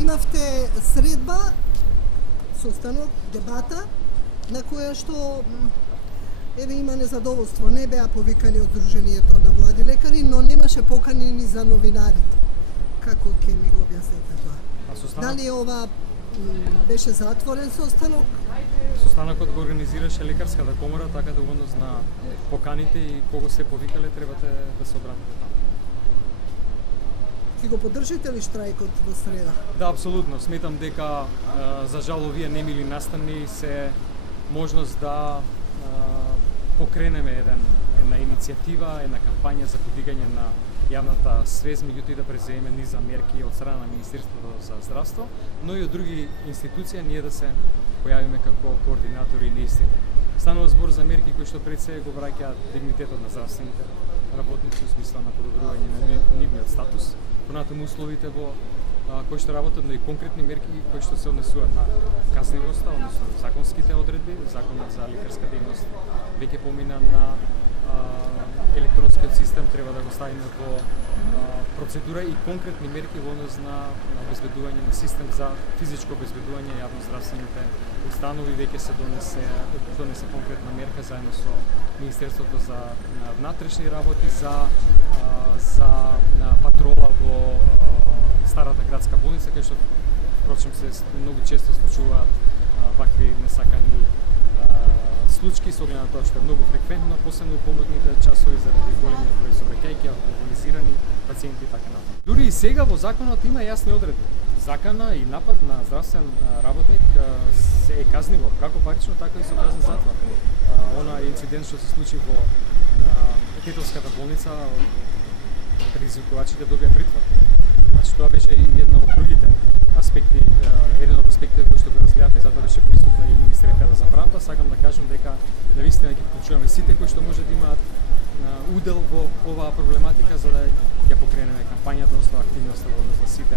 Имавте средба, состанок, дебата, на која што има незадоволство. Не беа повикани од Друженијето на млади лекари, но немаше поканени за новинарите. Како ќе ми го објасните тоа? Дали ова беше затворен состанок? Состанокот го организираше лекарската комора, така да во однос на поканите и кого се повикале требате да се обратите таму. Ќе го поддржите ли штрајкот во среда? Да, апсолутно. Сметам дека за жал овие немили настани се можност да покренеме една иницијатива, една кампања за подигање на јавната свест, меѓутоа и да преземеме низа мерки од страна на Министерството за здравство, но и од други институции ние да се појавиме како координатори на истите. Станува збор за мерки кои што пред се го враќаат дигнитетот на здравствените работници во смисла на подобрување на нивниот статус, понатаму условите во кои што работат, но и конкретни мерки кои што се однесуваат на казнивоста, односно законските одредби. Законот за лекарска дејност веќе помина на електронскиот систем, треба да го ставиме во процедура и конкретни мерки во однос на обезбедување на систем за физичко обезбедување јавноздравствените установи. Веќе се донесе конкретна мерка заедно со Министерството за внатрешни работи за патрола во старата градска болница, кај што впрочем се многу често случуваат вакви несакани случаи со оглед на тоа што е многу фреквентно, посебно помодните часови заради големиот број сообраќајки, алкохолизирани пациенти и така натаму. Дури и сега во законот има јасни одредби. Закана и напад на здравствен работник се е казниво, како парично, така и со казна затвор. Она инцидент што се случи во Тетовската болница, предизвикувачите добија притвор. Значи тоа беше и една од другите аспекти, еден од аспектите кои што го разгледавме, затоа беше присутна и министерката за правда. Сакам да кажам дека навистина ги вклучуваме сите кои што може да имаат удел во оваа проблематика за да ја покренеме кампањата, односно активноста во однос на сите